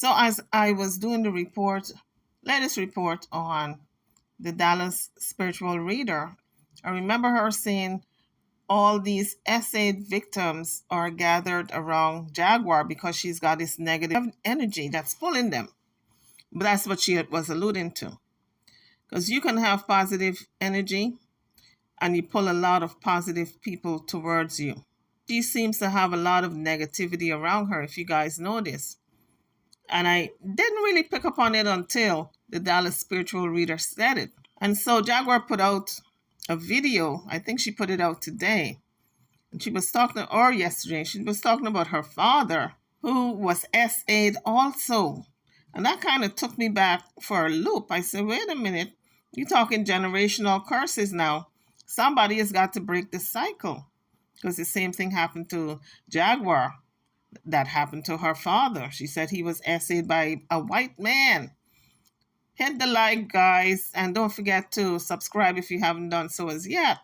So as I was doing the latest report on the Dallas spiritual reader, I remember her saying all these essayed victims are gathered around Jaguar because she's got this negative energy that's pulling them. But that's what she was alluding to. Because you can have positive energy and you pull a lot of positive people towards you. She seems to have a lot of negativity around her, if you guys know this. And I didn't really pick up on it until the Dallas spiritual reader said it. And so Jaguar put out a video. I think she put it out today. And she was talking, or yesterday, she was talking about her father, who was SA'd also. And that kind of took me back for a loop. I said, wait a minute, you're talking generational curses now. Somebody has got to break the cycle. Because the same thing happened to Jaguar. That happened to her father. She said he was SA'd by a white man. Hit the like, guys, and don't forget to subscribe if you haven't done so as yet.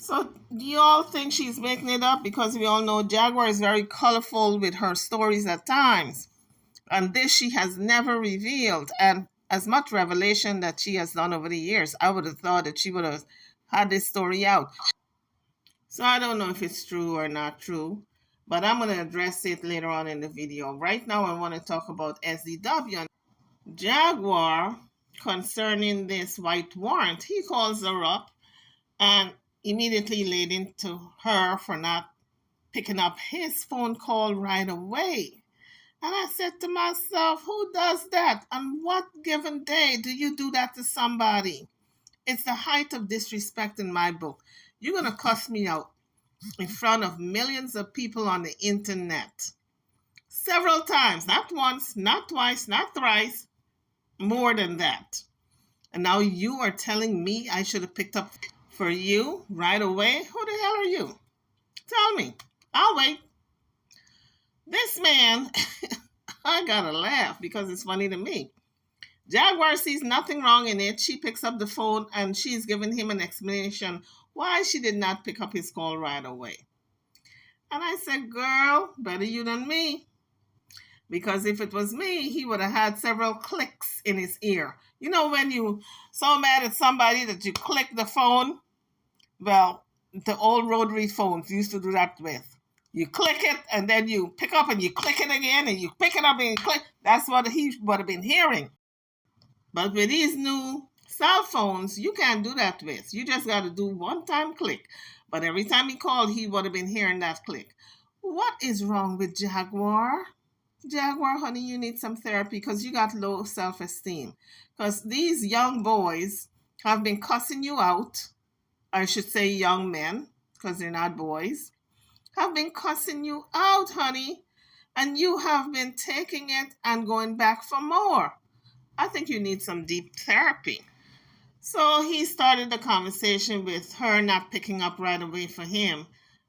So do you all think she's making it up? Because we all know Jaguar is very colorful with her stories at times. And this she has never revealed. And as much revelation that she has done over the years, I would have thought that she would have had this story out. So I don't know if it's true or not true, but I'm going to address it later on in the video. Right now, I want to talk about SDW. Jaguar, concerning this white warrant, he calls her up and immediately laid into her for not picking up his phone call right away. And I said to myself, who does that? On what given day do you do that to somebody? It's the height of disrespect in my book. You're going to cuss me out in front of millions of people on the internet. Several times, not once, not twice, not thrice, more than that. And now you are telling me I should have picked up for you right away? Who the hell are you? Tell me. I'll wait. This man, I gotta laugh because it's funny to me. Jaguar sees nothing wrong in it. She picks up the phone and she's giving him an explanation why she did not pick up his call right away. And I said, girl, better you than me. Because if it was me, he would have had several clicks in his ear. You know when you so mad at somebody that you click the phone? Well, the old rotary phones used to do that with. You click it and then you pick up and you click it again and you pick it up and you click. That's what he would have been hearing. But with these new cell phones, you can't do that with. You just got to do one-time click. But every time he called, he would have been hearing that click. What is wrong with Jaguar? Jaguar, honey, you need some therapy because you got low self-esteem. Because these young boys have been cussing you out. I should say young men, because they're not boys. Have been cussing you out, honey. And you have been taking it and going back for more. I think you need some deep therapy. So he started the conversation with her not picking up right away for him.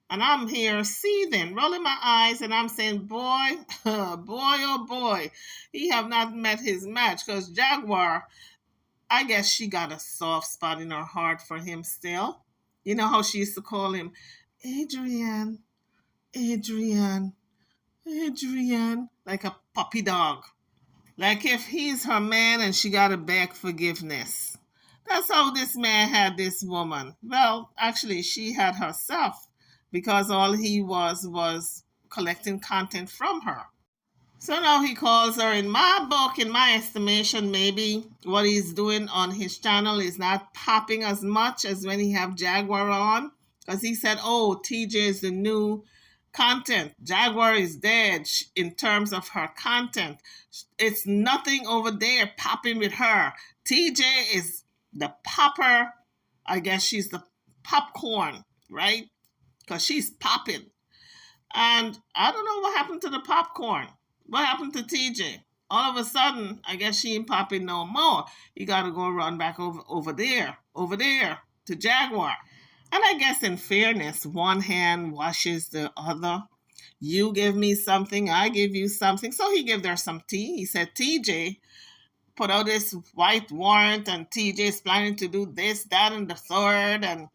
And I'm here seething, rolling my eyes, and I'm saying, boy, boy, oh boy, he have not met his match. Because Jaguar, I guess she got a soft spot in her heart for him still. You know how she used to call him, Adrian, Adrian, Adrian, like a puppy dog. Like if he's her man and she got to beg forgiveness. That's how this man had this woman. Well, actually, she had herself because all he was collecting content from her. So now he calls her. In my book, in my estimation, maybe what he's doing on his channel is not popping as much as when he have Jaguar on. Because he said, oh, TJ is the new content. Jaguar is dead in terms of her content. It's nothing over there popping with her. TJ is the popper. I guess she's the popcorn, right? Because she's popping. And I don't know what happened to the popcorn. What happened to TJ? All of a sudden, I guess she ain't popping no more. You got to go run back over there to Jaguar. And I guess in fairness, one hand washes the other. You give me something, I give you something. So he gave her some tea. He said, TJ put out this white warrant and TJ's planning to do this, that, and the third, and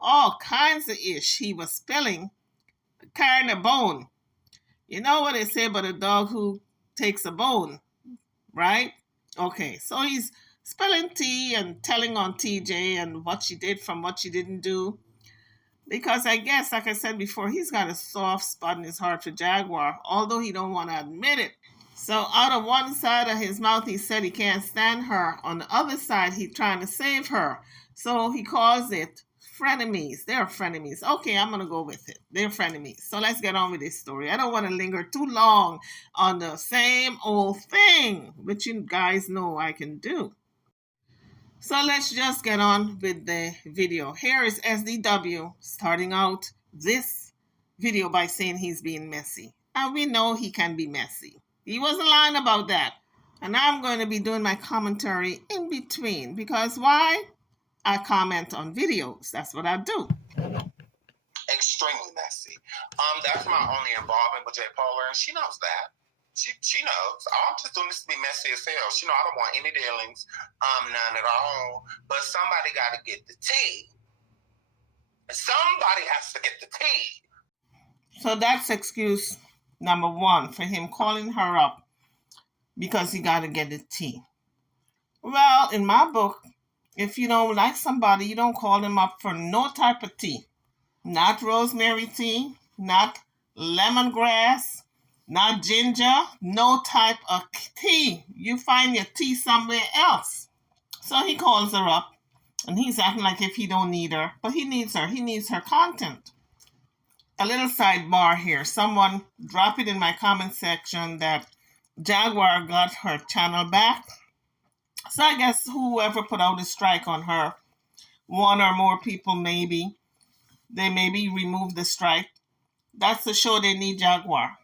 all kinds of ish he was spilling, carrying a bone. You know what they say about a dog who takes a bone? right? Okay, so he's spilling tea and telling on TJ and what she did from what she didn't do. Because I guess, like I said before, he's got a soft spot in his heart for Jaguar, although he don't want to admit it. So out of one side of his mouth, he said he can't stand her. On the other side, he's trying to save her. So he calls it frenemies. They're frenemies. Okay, I'm going to go with it. They're frenemies. So let's get on with this story. I don't want to linger too long on the same old thing, which you guys know I can do. So let's just get on with the video. Here is SDW starting out this video by saying he's being messy. And we know he can be messy. He wasn't lying about that. And I'm going to be doing my commentary in between. Because why? I comment on videos. That's what I do. Extremely messy. That's my only involvement with J. Polar, and she knows that. She knows. I'm just doing this to be messy as hell. She know I don't want any dealings, none at all. But somebody got to get the tea. Somebody has to get the tea. So that's excuse number one for him calling her up because he got to get the tea. Well, in my book, if you don't like somebody, you don't call them up for no type of tea. Not rosemary tea, not lemongrass, not ginger, no type of tea. You find your tea somewhere else. So he calls her up, and he's acting like if he don't need her, but he needs her. He needs her content. A little sidebar here. Someone drop it in my comment section that Jaguar got her channel back. So I guess whoever put out a strike on her, one or more people maybe, they maybe remove the strike. That's to show they need Jaguar.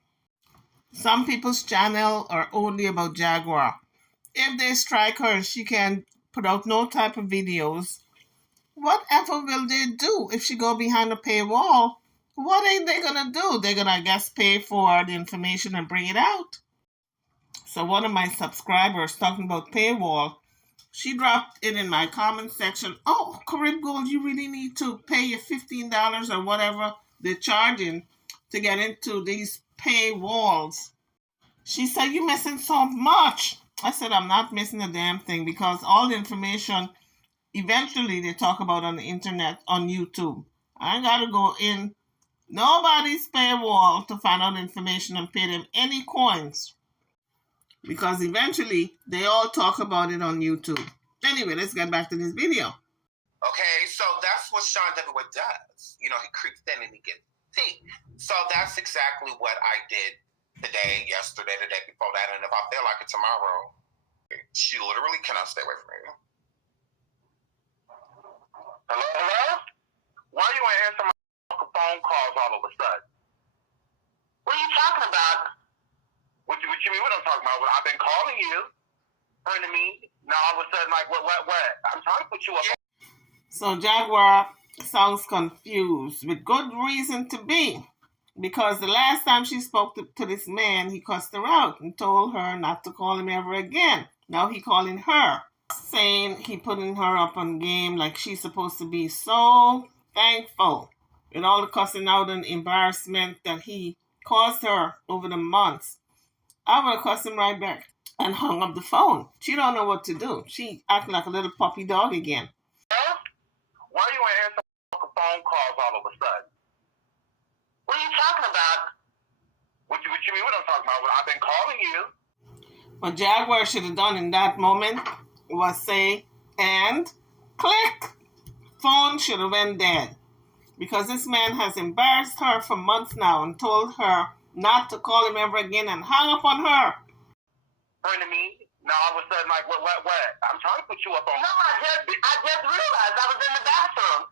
Some people's channel are only about Jaguar. If they strike her and she can put out no type of videos, whatever will they do? If she go behind a paywall, what ain't they gonna do? They're gonna, I guess, pay for the information and bring it out. So one of my subscribers talking about paywall, she dropped it in my comment section. Oh, Carib Gold, you really need to pay your $15 or whatever they're charging to get into these paywalls. She said, you're missing so much. I said, I'm not missing a damn thing because all the information eventually they talk about on the internet, on YouTube. I got to go in nobody's paywall to find out information and pay them any coins. Because eventually they all talk about it on YouTube. Anyway, let's get back to this video. Okay, so that's what Sean W. does. You know, he creeps in and he gets tea. So that's exactly what I did today, yesterday, the day before that. And if I feel like it tomorrow, she literally cannot stay away from me. Hello? Hello? Why are you answering my phone calls all of a sudden? What are you talking about? What you mean what I'm talking about? Well, I've been calling you, hurting me. Now all of a sudden, like, what? I'm trying to put you up. So Jaguar sounds confused, with good reason to be. Because the last time she spoke to this man, he cussed her out and told her not to call him ever again. Now he calling her, saying he putting her up on game like she's supposed to be so thankful. With all the cussing out and embarrassment that he caused her over the months. I would have cussed him right back and hung up the phone. She don't know what to do. She acting like a little puppy dog again. Huh? Why are you answering phone calls all of a sudden? What are you talking about? What you mean what I'm talking about? Well, I've been calling you. What Jaguar should have done in that moment was say, and click. Phone should have went dead. Because this man has embarrassed her for months now and told her not to call him ever again and hung up on her. Hurting me? Now all of a sudden, like, what? I'm trying to put you up on... No, I just realized I was in the bathroom.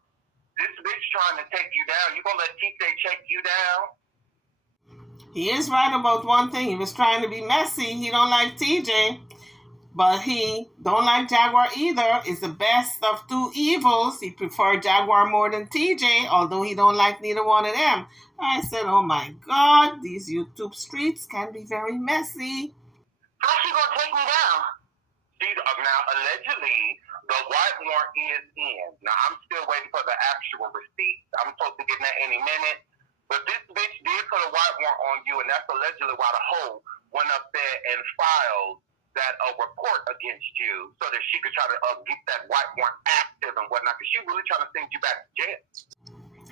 This bitch trying to take you down. You gonna let TJ check you down? He is right about one thing. He was trying to be messy. He don't like TJ. But he don't like Jaguar either. It's the best of two evils. He preferred Jaguar more than TJ, although he don't like neither one of them. I said, oh my God, these YouTube streets can be very messy. How's she gonna take me down? Now, allegedly, the white warrant is in. Now, I'm still waiting for the actual receipt. I'm supposed to get that any minute. But this bitch did put a white warrant on you, and that's allegedly why the hoe went up there and filed that report against you so that she could try to get that white warrant active and whatnot, because she really trying to send you back to jail.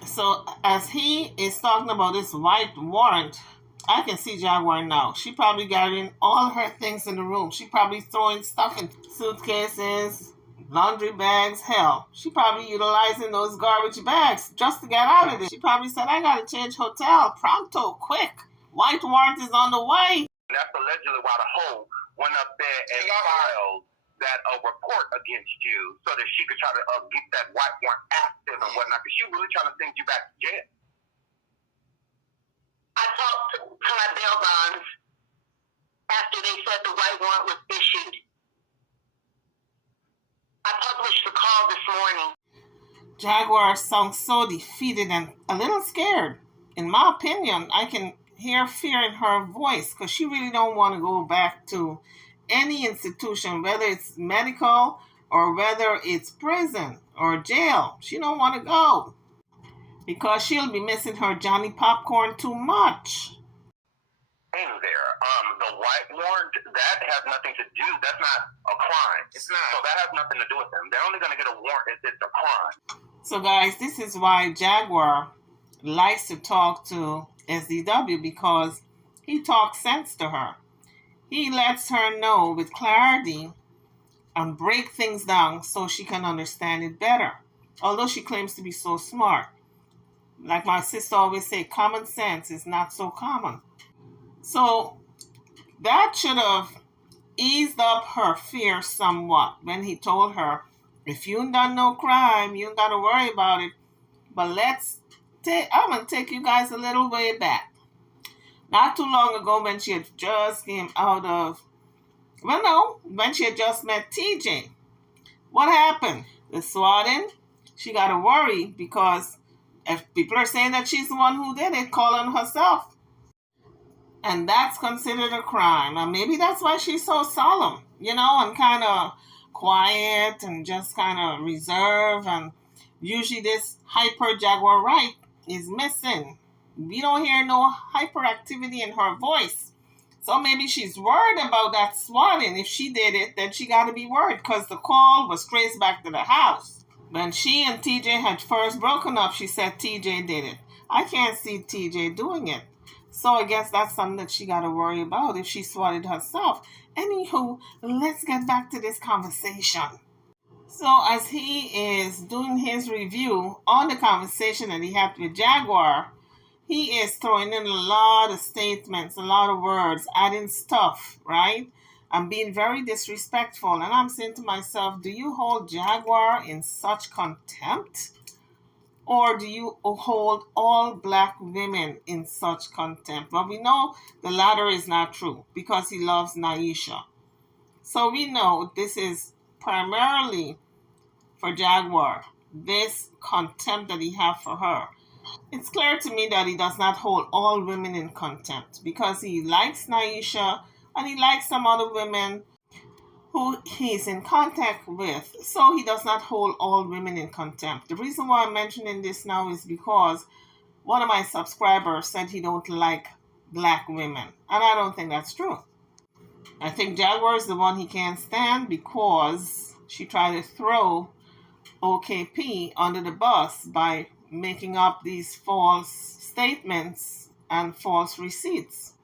So as he is talking about this white warrant, I can see Jaguar now. She probably gathering all her things in the room. She probably throwing stuff in suitcases, laundry bags, hell. She probably utilizing those garbage bags just to get out of it. She probably said, I gotta change hotel, pronto, quick. White warrant is on the way. And that's allegedly why the hoe went up there and filed that report against you so that she could try to get that white warrant active and whatnot, because she really trying to send you back to jail. I talked to my bail bonds after they said the white warrant was issued. I published the call this morning. Jaguar sounds so defeated and a little scared. In my opinion, I can hear fear in her voice because she really don't want to go back to any institution, whether it's medical or whether it's prison or jail. She don't want to go because she'll be missing her Johnny Popcorn too much. There, the white warrant, that has nothing to do. That's not a crime. It's not. So that has nothing to do with them. They're only going to get a warrant if it's a crime. So guys, this is why Jaguar likes to talk to SDW, because he talks sense to her. He lets her know with clarity and break things down so she can understand it better. Although she claims to be so smart. Like my sister always say, common sense is not so common. So that should have eased up her fear somewhat when he told her, if you ain't done no crime, you ain't got to worry about it. But I'm going to take you guys a little way back. Not too long ago when she had just came out of, when she had just met TJ. What happened? The swatting, she got to worry because if people are saying that she's the one who did it, call on herself. And that's considered a crime. And maybe that's why she's so solemn, and kind of quiet and just kind of reserved. And usually this hyper Jaguar right is missing. We don't hear no hyperactivity in her voice. So maybe she's worried about that swatting. If she did it, then she got to be worried because the call was traced back to the house. When she and TJ had first broken up, she said TJ did it. I can't see TJ doing it. So I guess that's something that she got to worry about if she swatted herself. Anywho, let's get back to this conversation. So as he is doing his review on the conversation that he had with Jaguar, he is throwing in a lot of statements, a lot of words, adding stuff, right? And being very disrespectful. And I'm saying to myself, do you hold Jaguar in such contempt? Or do you hold all black women in such contempt? Well, we know the latter is not true because he loves Naisha. So we know this is primarily for Jaguar, this contempt that he has for her. It's clear to me that he does not hold all women in contempt because he likes Naisha and he likes some other women who he's in contact with. So he does not hold all women in contempt. The reason why I'm mentioning this now is because one of my subscribers said he don't like black women. And I don't think that's true. I think Jaguar is the one he can't stand because she tried to throw OKP under the bus by making up these false statements and false receipts.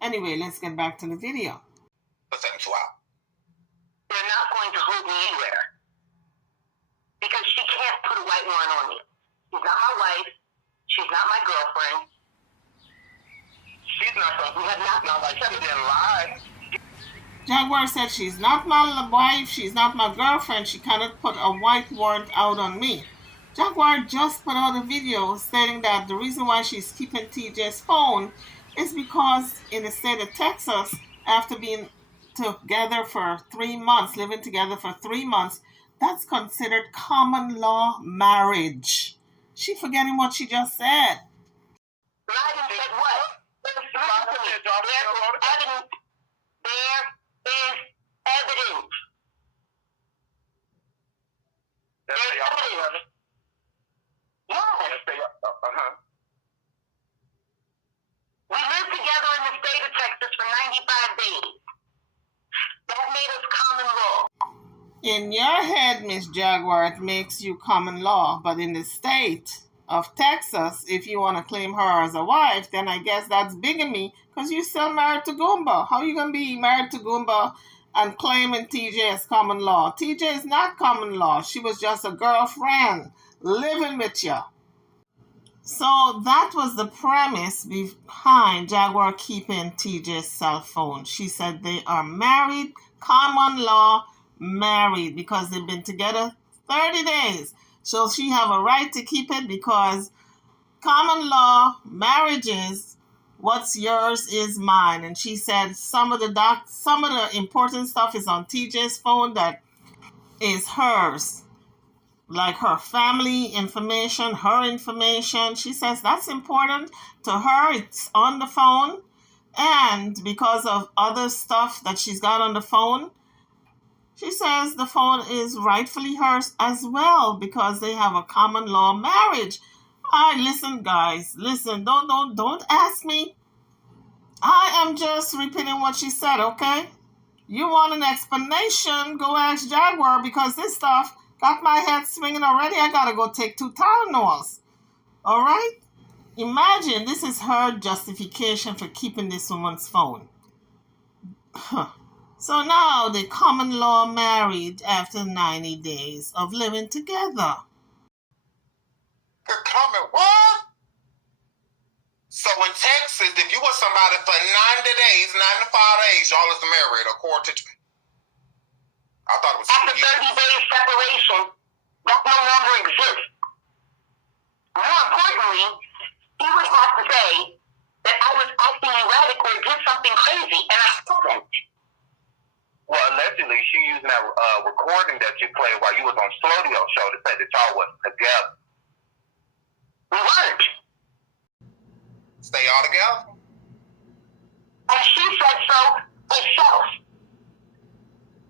Anyway, let's get back to the video. They're not going to hold me anywhere because she can't put a white warrant on me. She's not my wife. She's not my girlfriend. She's not something. We have not like she didn't lie. Jaguar said she's not my wife, she's not my girlfriend, she cannot put a white warrant out on me. Jaguar just put out a video stating that the reason why she's keeping TJ's phone is because in the state of Texas, after being together for 3 months, living together for 3 months, that's considered common law marriage. She forgetting what she just said. Right, said what? There is evidence. There's evidence. Yes. We lived together in the state of Texas for 95 days. In your head, Miss Jaguar, it makes you common law, but in the state of Texas, if you want to claim her as a wife, then I guess that's bigamy because you're still married to Goomba. How are you going to be married to Goomba and claiming TJ as common law? TJ is not common law. She was just a girlfriend living with you. So that was the premise behind Jaguar keeping TJ's cell phone. She said they are married, common law married, because they've been together 30 days. So she have a right to keep it because common law marriages, what's yours is mine. And she said some of the important stuff is on TJ's phone that is hers, like her family information, her information. She says that's important to her. It's on the phone. And because of other stuff that she's got on the phone, she says the phone is rightfully hers as well because they have a common law marriage. Listen, guys, listen. Don't ask me. I am just repeating what she said, okay? You want an explanation, go ask Jaguar because this stuff got my head swinging already. I gotta go take 2 Tylenols. All right? Imagine this is her justification for keeping this woman's phone. So now they common law married after 90 days of living together. They're coming, what? So in Texas, if you were somebody for 90 days, 95 days, y'all is married according to... I thought it was... After 30 days separation, that no longer exists. More importantly, he would have to say that I was acting erratic or did something crazy, and I couldn't. Well, allegedly, she using that recording that you played while you was on Slodio show to say that y'all wasn't together. We weren't. Stay all together? And she said so herself.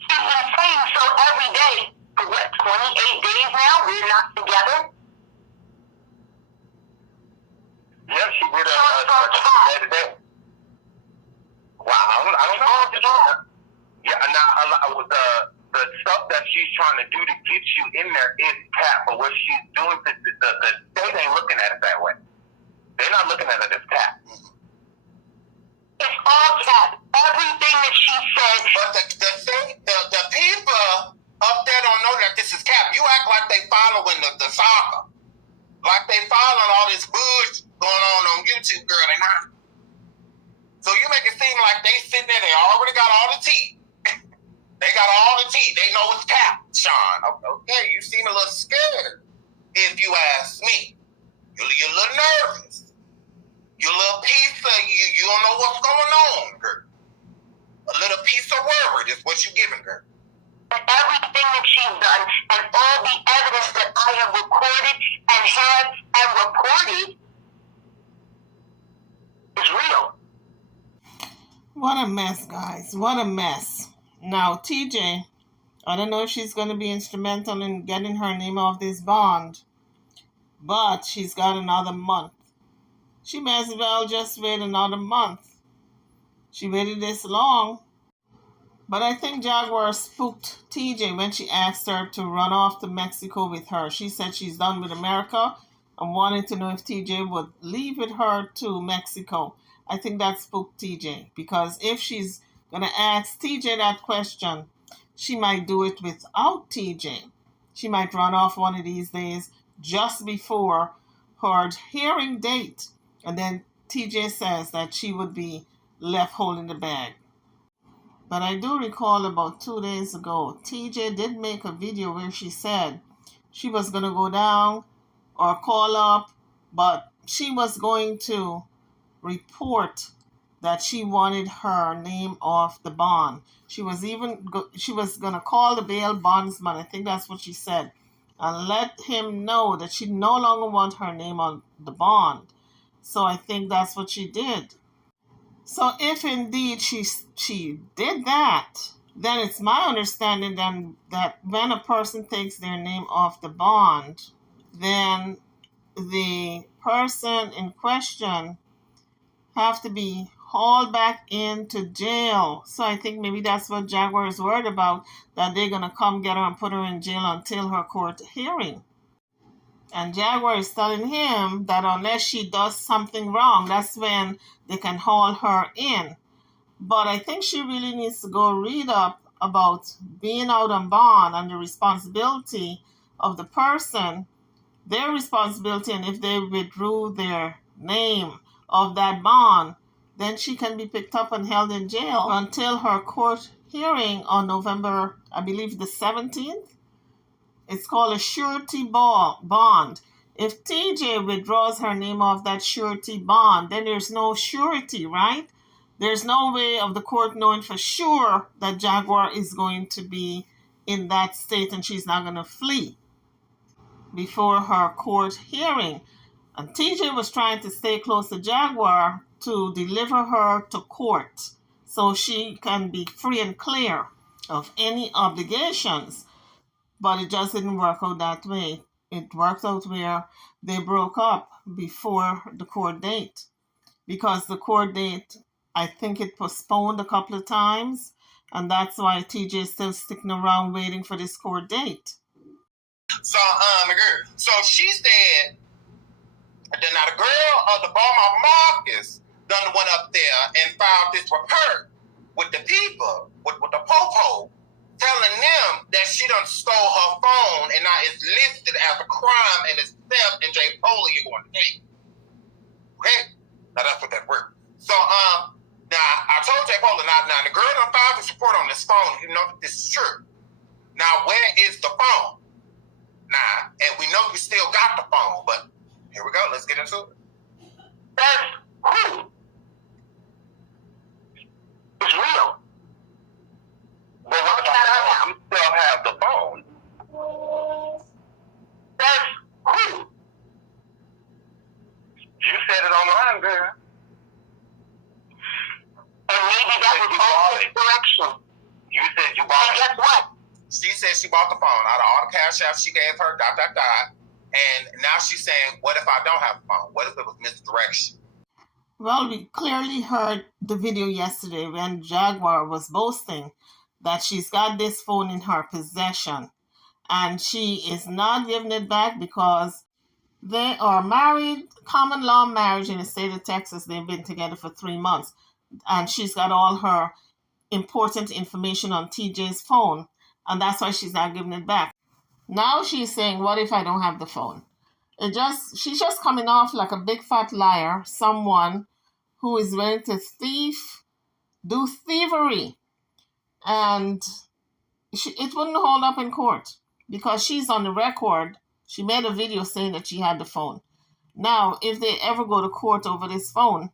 She's been saying so every day for what, 28 days now? We're not together? Yeah, she did a day-to-day. Wow, I don't know. Yeah, now the stuff that she's trying to do to get you in there is cap, but what she's doing, the state ain't looking at it that way. They're not looking at it as cap. It's all cap. Everything that she said. But the people up there don't know that this is cap. You act like they following the soccer. Like they following all this bullshit going on YouTube, girl. They not. So you make it seem like they sitting there, they already got all the tea. They got all the tea. They know it's cap, Sean. Okay, you seem a little scared, if you ask me. You're a little nervous. You're a little piece of you don't know what's going on, girl. A little piece of worry is what you're giving her. And everything that she's done and all the evidence that I have recorded and had and reported is real. What a mess, guys. What a mess. Now, TJ, I don't know if she's going to be instrumental in getting her name off this bond, but she's got another month. She may as well just wait another month. She waited this long. But I think Jaguar spooked TJ when she asked her to run off to Mexico with her. She said she's done with America and wanted to know if TJ would leave with her to Mexico. I think that spooked TJ because if she's going to ask TJ that question, she might do it without TJ. She might run off one of these days just before her hearing date. And then TJ says that she would be left holding the bag. But I do recall about 2 days ago, TJ did make a video where she said she was going to go down or call up, but she was going to report that she wanted her name off the bond. She was going to call the bail bondsman, I think that's what she said, and let him know that she no longer wants her name on the bond. So I think that's what she did. So if indeed she did that, then it's my understanding then that when a person takes their name off the bond, then the person in question have to be hauled back into jail. So I think maybe that's what Jaguar is worried about, that they're going to come get her and put her in jail until her court hearing. And Jaguar is telling him that unless she does something wrong, that's when they can haul her in. But I think she really needs to go read up about being out on bond and the responsibility of the person, their responsibility, and if they withdrew their name of that bond, then she can be picked up and held in jail until her court hearing on November, I believe, the 17th. It's called a surety bond. If TJ withdraws her name off that surety bond, then there's no surety, right? There's no way of the court knowing for sure that Jaguar is going to be in that state and she's not going to flee before her court hearing. And TJ was trying to stay close to Jaguar to deliver her to court so she can be free and clear of any obligations. But it just didn't work out that way. It worked out where they broke up before the court date. Because the court date, I think it postponed a couple of times. And that's why TJ is still sticking around waiting for this court date. So, she said that now the girl of the Beaumont Marcus done went up there and filed this report with the people, with the popo, telling them that she done stole her phone and now it's listed as a crime and it's theft and J. Poli you're going to take. Okay? Now that's what that word. So, now I told J. Poli, now the girl done filed this report on this phone. You know that this is true. Now, where is the phone? Now, and we know we still got the phone, but here we go. Let's get into it. That's who? It's real. But what about you still have the phone? That's who? You said it online, girl. And maybe that was all the direction. You said you bought it. Guess what? She said she bought the phone out of all the cash apps she gave her, ... And now she's saying, what if I don't have a phone? What if it was misdirection? Well, we clearly heard the video yesterday when Jaguar was boasting that she's got this phone in her possession and she is not giving it back because they are married, common law marriage in the state of Texas. They've been together for 3 months and she's got all her important information on TJ's phone and that's why she's not giving it back. Now she's saying, what if I don't have the phone? She's just coming off like a big fat liar, someone who is willing to do thievery. And it wouldn't hold up in court because she's on the record. She made a video saying that she had the phone. Now, if they ever go to court over this phone,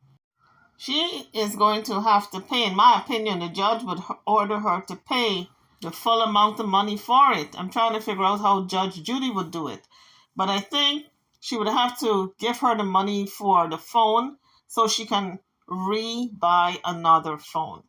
she is going to have to pay. In my opinion, the judge would order her to pay the full amount of money for it. I'm trying to figure out how Judge Judy would do it. But I think she would have to give her the money for the phone so she can re-buy another phone.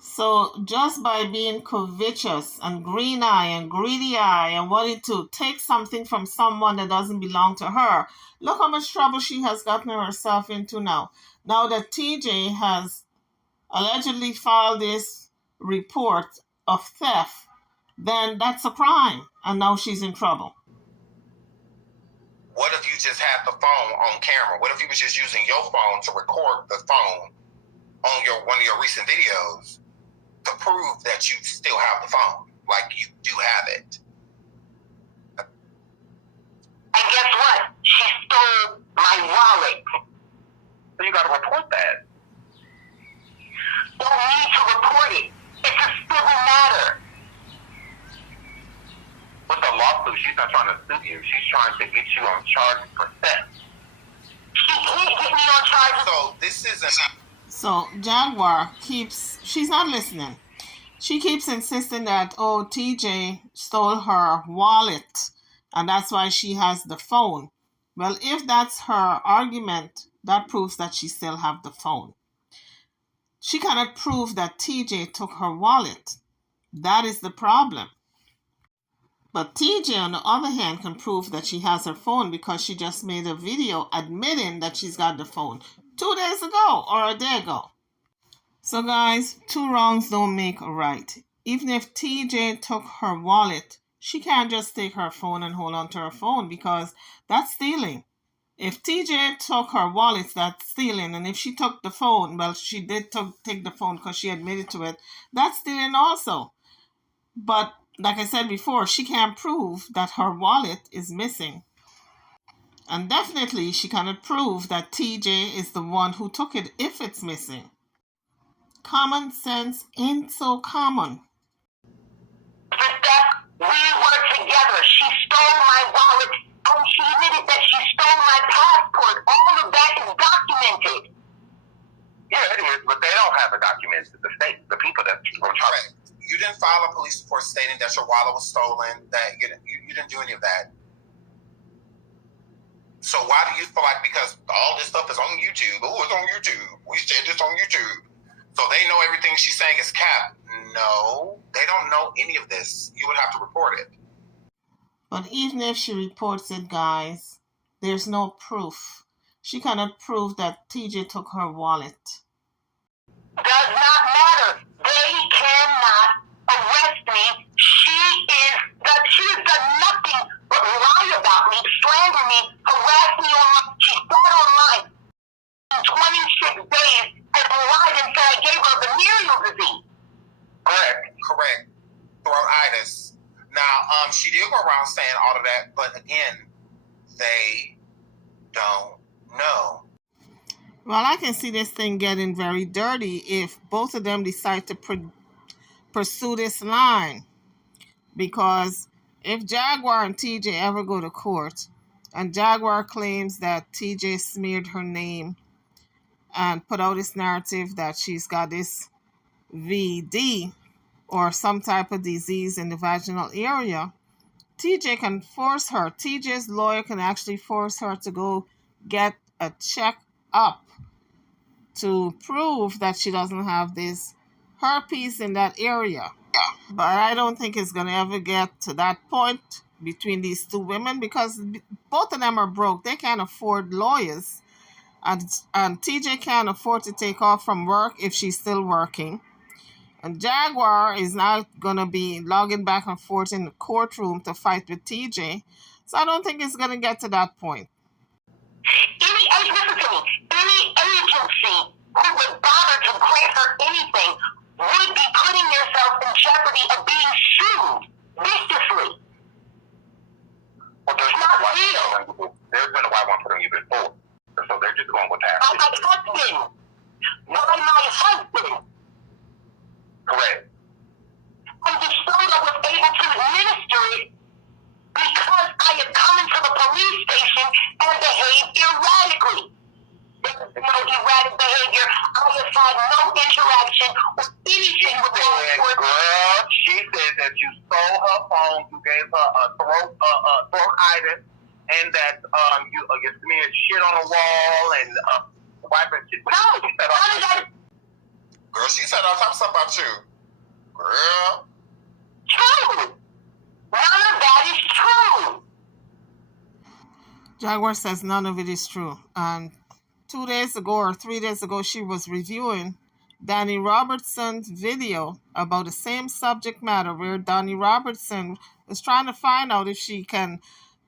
So just by being covetous and green eye and greedy eye and wanting to take something from someone that doesn't belong to her, look how much trouble she has gotten herself into now. Now that TJ has allegedly filed this report of theft, then that's a crime, and now she's in trouble. What if you just had the phone on camera? What if you was just using your phone to record the phone on one of your recent videos to prove that you still have the phone? Like you do have it. And guess what? She stole my wallet. So you gotta report that. Don't need to report it. It's a civil matter. With the lawsuit, she's not trying to sue you. She's trying to get you on charges for theft. She can't get me on charges. So this isn't... So Jaguar she's not listening. She keeps insisting that, TJ stole her wallet and that's why she has the phone. Well, if that's her argument, that proves that she still have the phone. She cannot prove that TJ took her wallet. That is the problem. But TJ, on the other hand, can prove that she has her phone because she just made a video admitting that she's got the phone 2 days ago or a day ago. So, guys, two wrongs don't make a right. Even if TJ took her wallet, she can't just take her phone and hold on to her phone because that's stealing. If TJ took her wallet, that's stealing. And if she took the phone, well, she did take the phone because she admitted to it, that's stealing also. But like I said before, she can't prove that her wallet is missing. And definitely she cannot prove that TJ is the one who took it if it's missing. Common sense ain't so common. We were together. She stole my wallet and she admitted that she stole my passport. All of that is documented. Yeah, it is, but they don't have it documented. The state, the people that were charged. You didn't file a police report stating that your wallet was stolen, that you didn't do any of that. So why do you feel like, because all this stuff is on YouTube, oh, it's on YouTube, we said this on YouTube, so they know everything she's saying is cap? No, they don't know any of this. You would have to report it. But even if she reports it, guys, there's no proof. She cannot prove that TJ took her wallet. Does not matter. They cannot arrest me. She has done nothing but lie about me, slander me, harass me online. She got online in 26 days and lied and said I gave her venereal disease. Correct. Throatitis. Now, she did go around saying all of that, but again, they don't know. Well, I can see this thing getting very dirty if both of them decide to pursue this line. Because if Jaguar and TJ ever go to court, and Jaguar claims that TJ smeared her name and put out this narrative that she's got this VD or some type of disease in the vaginal area, TJ can force her. TJ's lawyer can actually force her to go get a check-up to prove that she doesn't have this herpes in that area. But I don't think it's going to ever get to that point between these two women because both of them are broke. They can't afford lawyers. And TJ can't afford to take off from work if she's still working. And Jaguar is not going to be logging back and forth in the courtroom to fight with TJ. So I don't think it's going to get to that point. Listen to me. Any agency who would bother to grant her anything would be putting yourself in jeopardy of being sued viciously. Well, there's not real. There's been a white one put on you before. So they're just going with that. My husband. My husband. Correct. And the state I was able to administer it because I had come into the police station and behaved erratically. There was no erratic behavior. I have had no interaction or anything with law enforcement. Girl, she said that you stole her phone, you gave her a throatitis, and that you smeared shit on the wall and wiping shit. No, none of that. Girl, she said all types of stuff about you. Girl. True. None of that is true. Jaguar says none of it is true. And 2 days ago or 3 days ago, she was reviewing Danny Robertson's video about the same subject matter where Danny Robertson was trying to find out if she can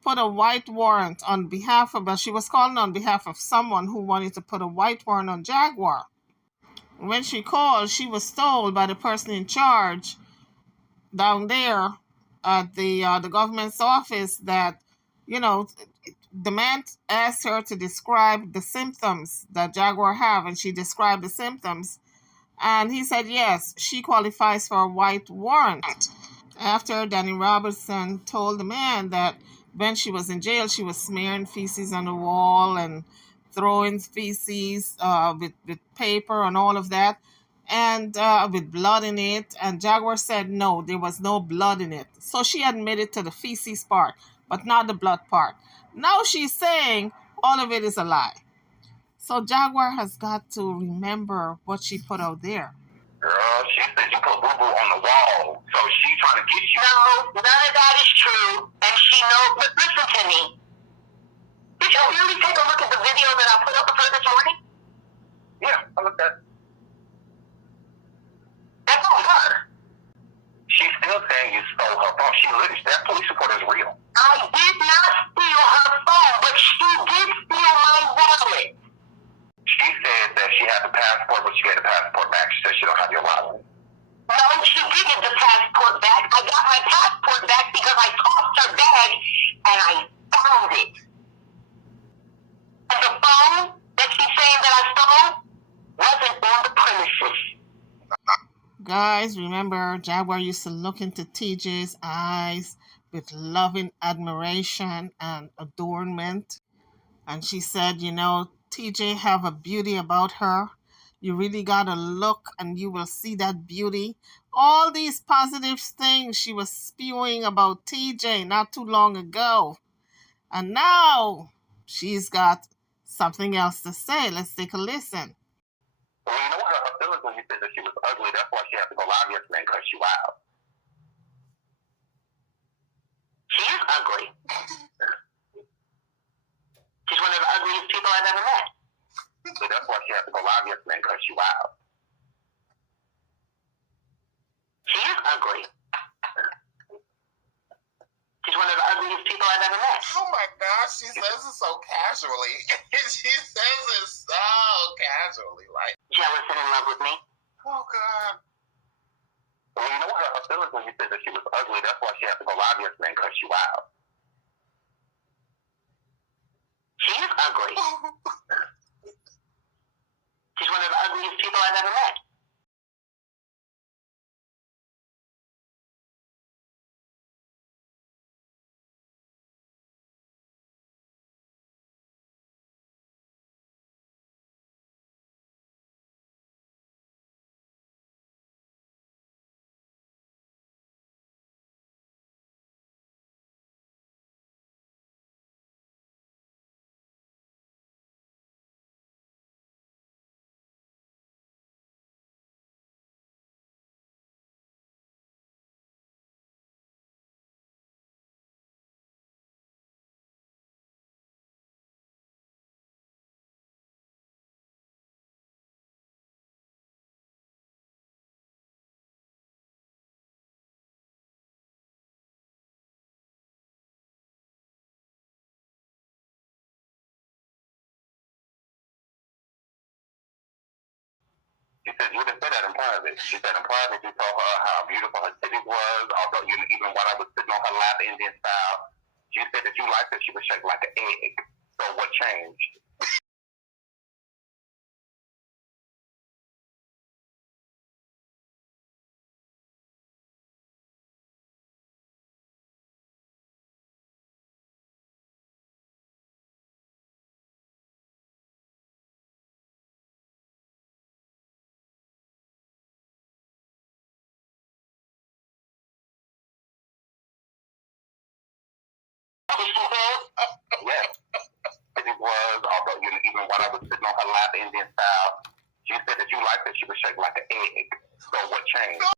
put a white warrant on behalf of, but she was calling on behalf of someone who wanted to put a white warrant on Jaguar. When she called, she was told by the person in charge down there at the government's office that, the man asked her to describe the symptoms that Jaguar have, and she described the symptoms. And he said, yes, she qualifies for a white warrant. After Danny Robertson told the man that when she was in jail, she was smearing feces on the wall and throwing feces with paper and all of that, and with blood in it. And Jaguar said, no, there was no blood in it. So she admitted to the feces part, but not the blood part. Now she's saying all of it is a lie. So Jaguar has got to remember what she put out there. Girl, she said you put boo-boo on the wall. So she's trying to get you. No, none of that is true. And she knows, but listen to me. Did you really take a look at the video that I put up of her this morning? Yeah, I looked at it. still saying you stole her phone. That police report is real. I did not steal her phone, but she did steal my wallet. She said that she had the passport, but she gave the passport back. She said she don't have your wallet. No, she did get the passport back. I got my passport back because I tossed her bag and I found it. And the phone that she's saying that I stole wasn't on the premises. Guys, remember, Jaguar used to look into TJ's eyes with loving admiration and adornment. And she said, you know, TJ have a beauty about her. You really got to look and you will see that beauty. All these positive things she was spewing about TJ not too long ago. And now she's got something else to say. Let's take a listen. Well, you know what her feelings when you said that she was ugly. That's why she had to go live yesterday and cuss you out. She is ugly. She's one of the ugliest people I've ever met. So that's why she had to go live yesterday and cuss you out. She is ugly. She's one of the ugliest people I've ever met. Oh my gosh, she says it so casually. She says it so casually, like jealous and in love with me. Oh God. Well, you know what her feelings when you said that she was ugly. That's why she had to go live yesterday and cuss you out. She is ugly. She's one of the ugliest people I've ever met. She said you didn't say that in private. She said in private you told her how beautiful her titties was, although even when I was sitting on her lap Indian style, you said that you liked that she was shaped like an egg. So what changed? Yes. Titties was, although even when I was sitting on her lap Indian style, she said that you liked that she was shaped like an egg. So what changed?